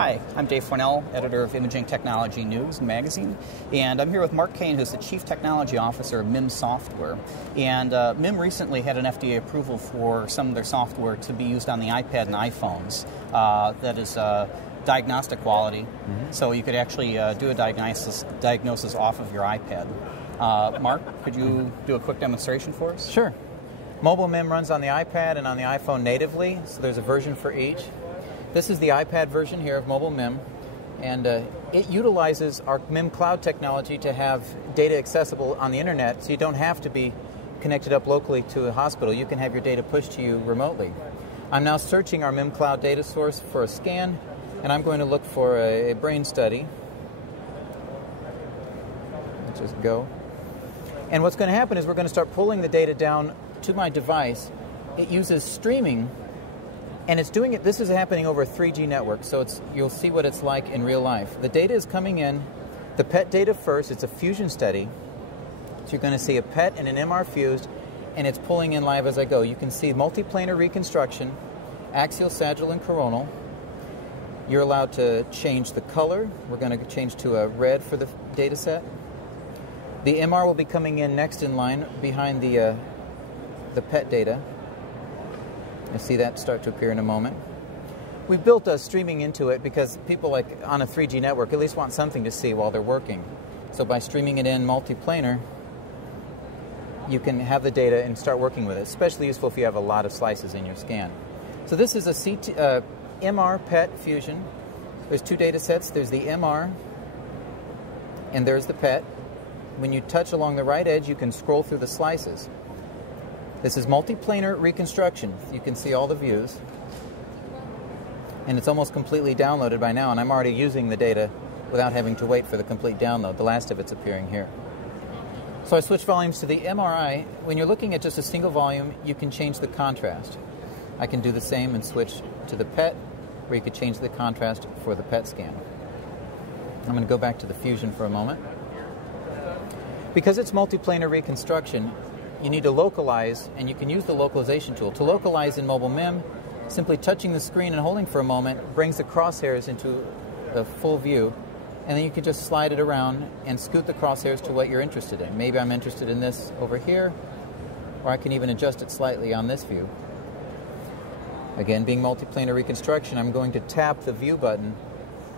Hi, I'm Dave Fornell, editor of Imaging Technology News and Magazine, and I'm here with Mark Cain, who's the Chief Technology Officer of MIM Software. And MIM recently had an FDA approval for some of their software to be used on the iPad and iPhones. That is diagnostic quality, so you could actually do a diagnosis off of your iPad. Mark, could you do a quick demonstration for us? Sure. Mobile MIM runs on the iPad and on the iPhone natively, so there's a version for each. This is the iPad version here of mobile MIM, and it utilizes our MIM cloud technology to have data accessible on the internet, so you don't have to be connected up locally to a hospital. You can have your data pushed to you remotely. I'm now searching our MIM cloud data source for a scan, and I'm going to look for a brain study. Let's just go. And what's going to happen is we're going to start pulling the data down to my device. It uses streaming, and it's doing it. This is happening over a 3G network, so you'll see what it's like in real life. The data is coming in, the PET data first. It's a fusion study, so you're going to see a PET and an MR fused, and it's pulling in live as I go. You can see multiplanar reconstruction, axial, sagittal, and coronal. You're allowed to change the color. We're going to change to a red for the data set. The MR will be coming in next in line behind the PET data. You'll see that start to appear in a moment. We've built streaming into it because people like on a 3G network at least want something to see while they're working. So by streaming it in multiplanar, you can have the data and start working with it. Especially useful if you have a lot of slices in your scan. So this is a MR PET fusion. There's two data sets. There's the MR and there's the PET. When you touch along the right edge, you can scroll through the slices. This is multiplanar reconstruction. You can see all the views. And it's almost completely downloaded by now, and I'm already using the data without having to wait for the complete download. The last of it's appearing here. So I switch volumes to the MRI. When you're looking at just a single volume, you can change the contrast. I can do the same and switch to the PET, where you could change the contrast for the PET scan. I'm going to go back to the fusion for a moment. Because it's multiplanar reconstruction, you need to localize, and you can use the localization tool. To localize in mobile MIM, simply touching the screen and holding for a moment brings the crosshairs into a full view, and then you can just slide it around and scoot the crosshairs to what you're interested in. Maybe I'm interested in this over here, or I can even adjust it slightly on this view. Again, being multiplanar reconstruction, I'm going to tap the view button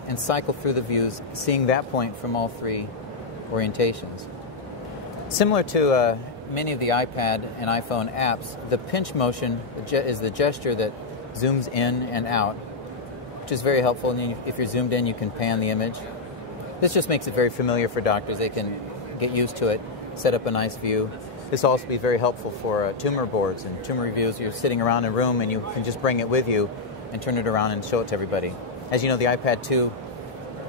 and cycle through the views, seeing that point from all three orientations. Similar to many of the iPad and iPhone apps, the pinch motion is the gesture that zooms in and out, which is very helpful. And if you're zoomed in, you can pan the image. This just makes it very familiar for doctors. They can get used to it, set up a nice view. This will also be very helpful for tumor boards and tumor reviews. You're sitting around a room and you can just bring it with you and turn it around and show it to everybody. As you know, the iPad 2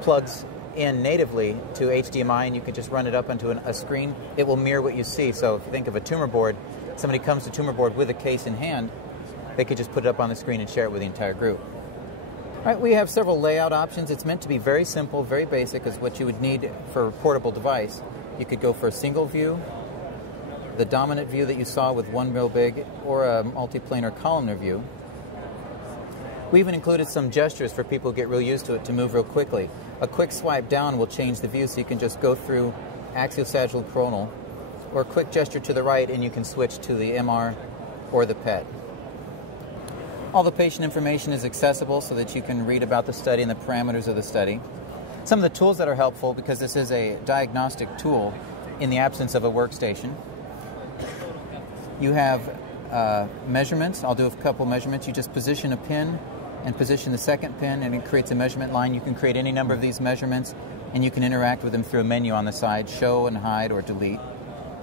plugs in natively to HDMI, and you can just run it up onto a screen. It will mirror what you see. So if you think of a tumor board, somebody comes to tumor board with a case in hand, they could just put it up on the screen and share it with the entire group. All right, we have several layout options. It's meant to be very simple, very basic, as what you would need for a portable device. You could go for a single view, the dominant view that you saw with one real big, or a multiplanar columnar view. We even included some gestures for people who get real used to it to move real quickly. A quick swipe down will change the view, so you can just go through axial, sagittal, coronal, or a quick gesture to the right and you can switch to the MR or the PET. All the patient information is accessible so that you can read about the study and the parameters of the study. Some of the tools that are helpful, because this is a diagnostic tool in the absence of a workstation. You have measurements. I'll do a couple measurements. You just position a pin and position the second pin, and it creates a measurement line. You can create any number of these measurements, and you can interact with them through a menu on the side, show and hide or delete.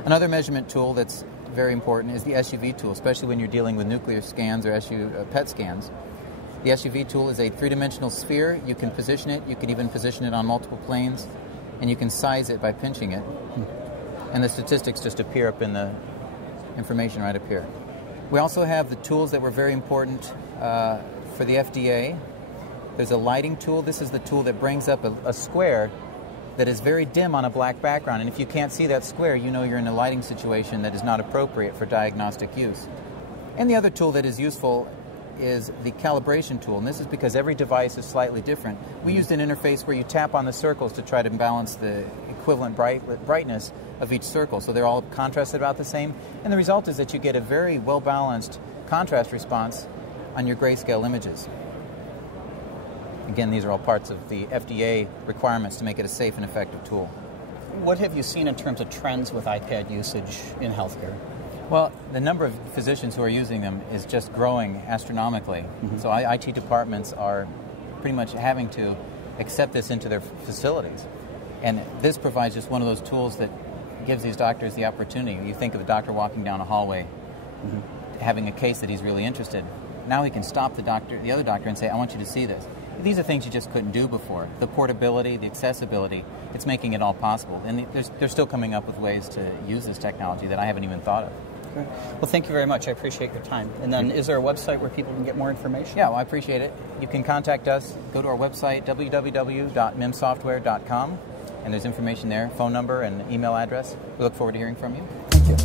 Another measurement tool that's very important is the SUV tool, especially when you're dealing with nuclear scans or PET scans. The SUV tool is a three-dimensional sphere. You can position it. You can even position it on multiple planes, and you can size it by pinching it. And the statistics just appear up in the information right up here. We also have the tools that were very important for the FDA. There's a lighting tool. This is the tool that brings up a square that is very dim on a black background, and if you can't see that square, you know you're in a lighting situation that is not appropriate for diagnostic use. And the other tool that is useful is the calibration tool, and this is because every device is slightly different. We used an interface where you tap on the circles to try to balance the equivalent brightness of each circle, so they're all contrasted about the same, and the result is that you get a very well-balanced contrast response on your grayscale images. Again, these are all parts of the FDA requirements to make it a safe and effective tool. What have you seen in terms of trends with iPad usage in healthcare? Well, the number of physicians who are using them is just growing astronomically. So IT departments are pretty much having to accept this into their facilities. And this provides just one of those tools that gives these doctors the opportunity. You think of a doctor walking down a hallway, having a case that he's really interested in. Now he can stop the other doctor and say, I want you to see this. These are things you just couldn't do before. The portability, the accessibility, it's making it all possible. And they're still coming up with ways to use this technology that I haven't even thought of. Okay. Well, thank you very much. I appreciate your time. And then is there a website where people can get more information? Yeah, well, I appreciate it. You can contact us. Go to our website, www.mimsoftware.com, and there's information there, phone number and email address. We look forward to hearing from you. Thank you.